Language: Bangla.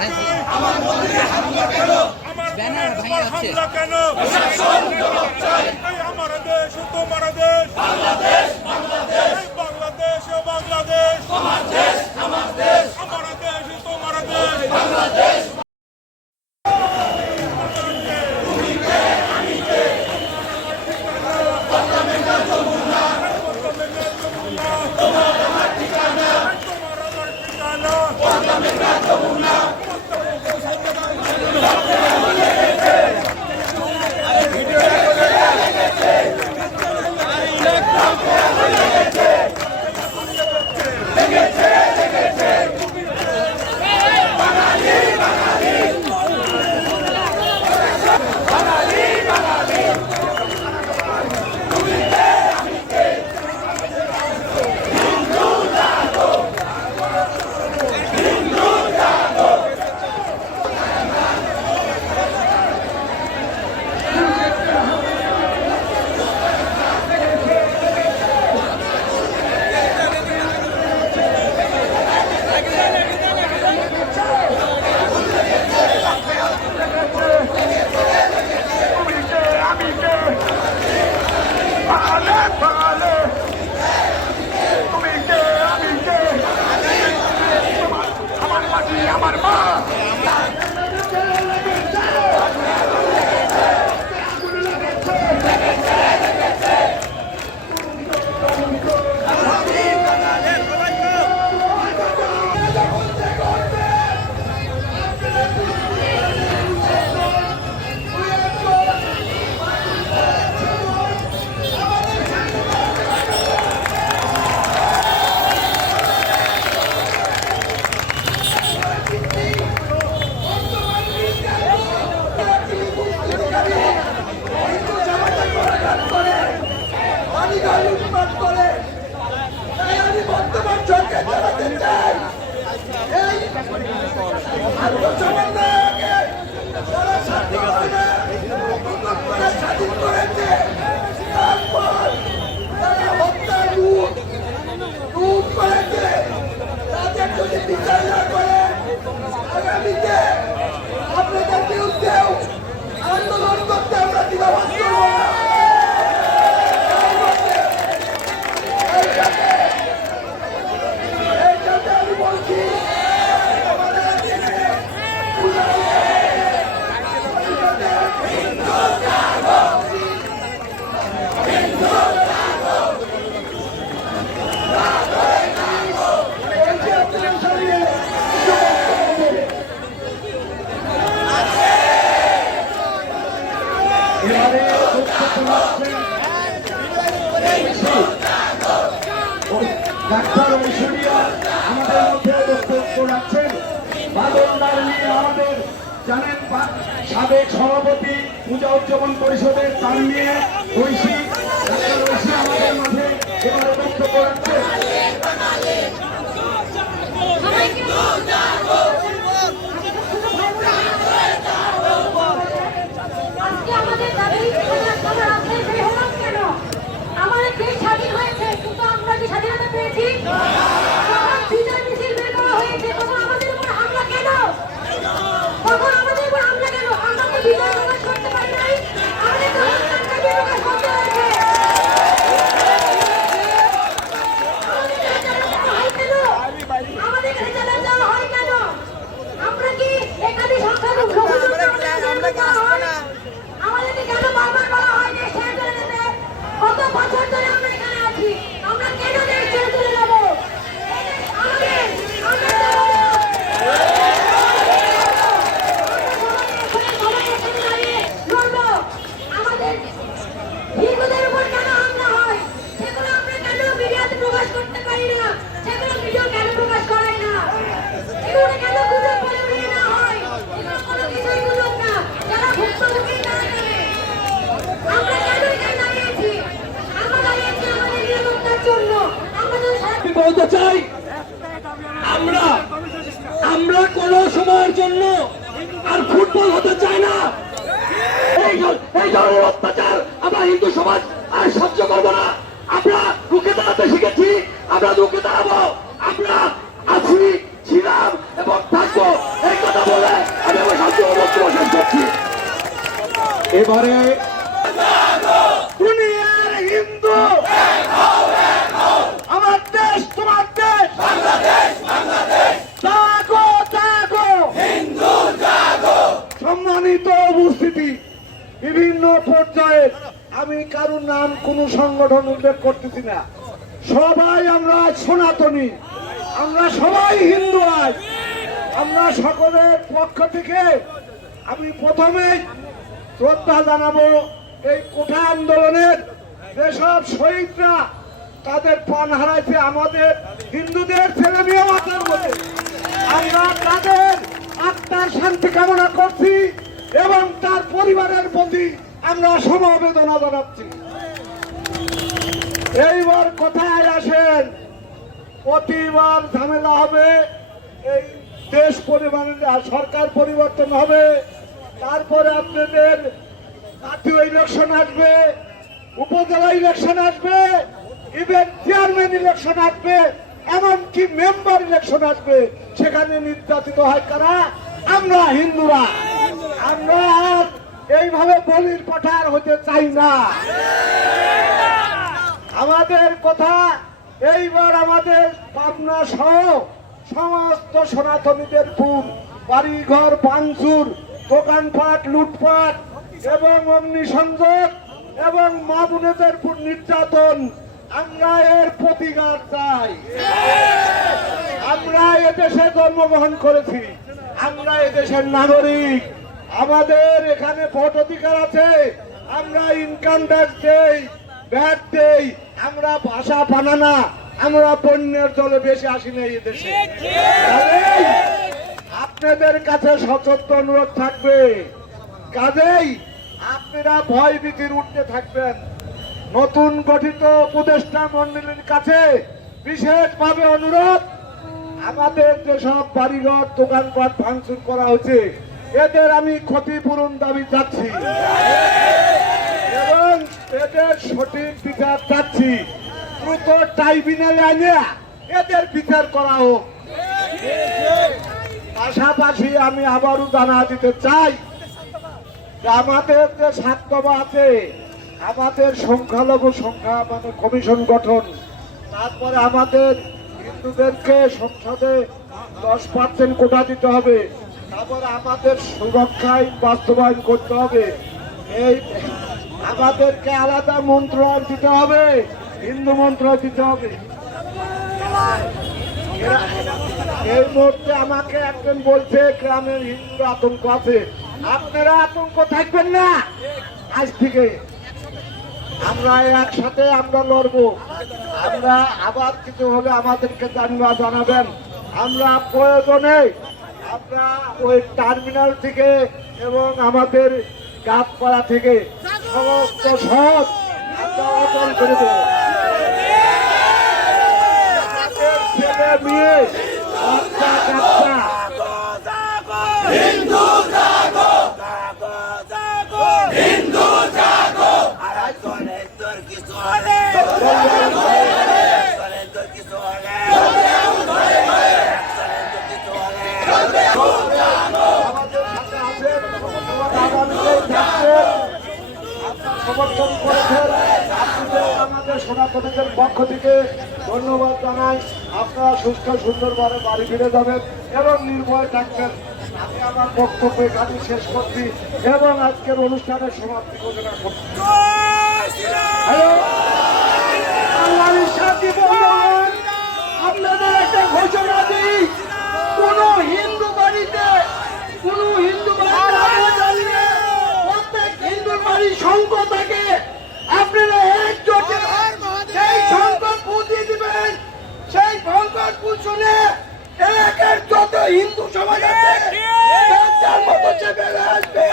আমার ব্যানার হামলা কেন? আমার দেশ তোমার দেশ, বাংলাদেশ বাংলাদেশ, বাংলাদেশ বাংলাদেশ, আমার দেশ আমার দেশ, আমার দেশ তোমার দেশ, বাংলাদেশ। আপনাদের বিরুদ্ধেও আন্দোলন করতে আমরা দ্বিধাবোধ করব না। আমি বলছি ডাক্তার ঐশ্বরিয়া আমাদের মধ্যে বক্তব্য রাখছেন। বাদলদার নিয়ে আমাদের জানেন সাবেক সভাপতি পূজা উদযাপন পরিষদের, তার নিয়ে ঐশী, ডাক্তার ঐশী আমাদের মাঝে এবারে বক্তব্য রাখছেন। আমাদের দেশ স্বাধীন হয়েছে, কিন্তু আমরা কি স্বাধীনতা পেয়েছি? বিজয় মিছিল বের করা হয়েছে, তখন আমাদের উপর হামলা কেন? তখন আমাদের উপর হামলা কেন? আমরা কি বিজয় প্রকাশ করতে পারি নাই? আমাদের প্রকাশ করতে হয়েছে। আমাদের কাছে চালান দেওয়া হয় কেন? আমরা কি একাধিক সংখ্যালঘু আমাদেরকে কেন বারবার বলা হয় যে ছেড়ে চলে যেতে? কত বছর ধরে আমরা এখানে আছি, আমরা কেন দেশ ছেড়ে চলে যাবো? আমাদের হিন্দুদের উপর কেন হামলা হয়? সেগুলো আমরা কেন মিডিয়াতে প্রকাশ করতে পারি না? সেগুলো ভিডিও কেন প্রকাশ করাই না? এগুলো কেন গুজব বলে উড়িয়ে না হয়? এগুলো কোনো কিছুই গুজব না, যারা ভুক্তভোগী তারা জানে। আমরা কেন এখানে দাঁড়িয়েছি? আমরা দাঁড়িয়েছি আমাদের নিরাপত্তার জন্য। আমরা তো বলতে চাই, আমরা কোন সময়ের জন্য আর ফুটবল হতে চাই না। এই ধরনের অত্যাচার আমরা হিন্দু সমাজ আর সহ্য করবো না। আমরা রুখে দাঁড়াতে শিখেছি, আমরা রুখে দাঁড়াবো। আমরা আছি, ছিলাম এবং থাকবো, এই কথা বলে এবারে দুনিয়ার হিন্দু, আমার দেশ তোমার দেশ, জাগো জাগো হিন্দু জাগো। সম্মানিত উপস্থিতি, বিভিন্ন পর্যায়ে আমি কারোর নাম কোন সংগঠন উল্লেখ করতেছি না, সবাই আমরা সনাতনী, আমরা সবাই হিন্দু। আজ আমরা সকলের পক্ষ থেকে আমি প্রথমে শ্রদ্ধা জানাবো এই কোঠা আন্দোলনের যেসব শহীদরা তাদের প্রাণ হারাইছে, আমাদের হিন্দুদের ছেলে মেয়ে মাতার মধ্যে, আমরা তাদের আত্মার শান্তি কামনা করছি এবং তার পরিবারের প্রতি আমরা সমবেদনা জানাচ্ছি। এইবার কোথায় আসেন, প্রতিবার ঝামেলা হবে, এই দেশ পরিমাণের সরকার পরিবর্তন হবে, তারপরে আপনাদের জাতীয় ইলেকশন আসবে, উপজেলা ইলেকশন আসবে, ইভেন চেয়ারম্যান ইলেকশন আসবে, এমনকি মেম্বার ইলেকশন আসবে। সেখানে নির্যাতিত হয় কারা? আমরা হিন্দুরা। আমরা আর এইভাবে বলির পাঠার হতে চাই না। আমাদের কথা এইবার আমাদের পাবনা সহ সমস্ত সনাতনীদের খুন, বাড়িঘর ভাঙচুর, দোকানপাট লুটপাট এবং অগ্নিসংযোগ এবং মা বোনেদের উপর নির্যাতন, আমরা এর প্রতিকার চাই। আমরা এদেশে জন্মগ্রহণ করেছি, আমরা এদেশের নাগরিক, আমাদের এখানে ভোট অধিকার আছে, আমরা ইনকাম ট্যাক্স দেই, ভ্যাট দেই, আমরা ভাষা পানা না, আমরা বন্যার জলে বেশি আসি না এই দেশে। কাজেই আপনাদের কাছে সচেতন অনুরোধ থাকবে, কাজেই আপনারা ভয় ভীতির উঠতে থাকবেন। নতুন গঠিত উপদেষ্টা মন্ডলীর কাছে বিশেষভাবে অনুরোধ, আমাদের যেসব বাড়িঘর দোকানপাট ভাঙচুর করা হয়েছে এদের আমি ক্ষতিপূরণ দাবি চাচ্ছি এবং এদের সঠিক বিচার চাচ্ছি। দ্রুত ট্রাইব্যুনালে আনে এদের বিচার করা হোক। পাশাপাশি আমি আবারও জানা দিতে চাই যে আমাদের যে স্বার্থবা আছে, আমাদের সংখ্যালঘু সংখ্যা মানে কমিশন গঠন, তারপরে আমাদের হিন্দুদেরকে সংসদে 10% কোটা দিতে হবে, তারপরে আমাদের সুরক্ষায় বাস্তবায়ন করতে হবে, এই আমাদেরকে আলাদা মন্ত্রণালয় দিতে হবে, হিন্দু মন্ত্রণালয় দিতে হবে। এই মুহূর্তে আমাকে একজন বলছে গ্রামের হিন্দু আতঙ্ক আছে, আপনারা আতঙ্ক থাকবেন না। আজ থেকে আমরা একসাথে আমরা লড়বো। আমরা আবার কিছু হলে আমাদেরকে জানাবেন। আমরা প্রয়োজনে আমরা ওই টার্মিনাল থেকে এবং আমাদের গাছপাড়া থেকে সমস্ত সব আমরা অচল করে দেব। ছেলে মেয়ে বাচ্চা কাচ্চা হিন্দু জাগো জাগো জাগো হিন্দু জাগো আর তোর কিছু হলে তোর কিছু হলে আমাদের সাথে আছেন, সমর্থন করেছেন, আপনাদের আমাদের সনাতনীদের পক্ষ থেকে ধন্যবাদ জানাই। আপনারা সুস্থ সুন্দরভাবে বাড়ি ফিরে যাবেন এবং নির্ভয় থাকবেন। আমি আমার বক্তব্য এখানে শেষ করছি এবং আজকের অনুষ্ঠানের সমাপ্তি ঘোষণা করছি। আপনাদের একটা ঘোষণা দিই, কোন হিন্দু বাড়িতে প্রত্যেক হিন্দুর বাড়ি শঙ্খ থাকে, আপনারা একজোটে সেই শঙ্খ পুঁতিয়ে দিবেন। সেই শঙ্খ পুষণে এলাকার যত হিন্দু সমাজ আছে তার মতো চেপে আসবে।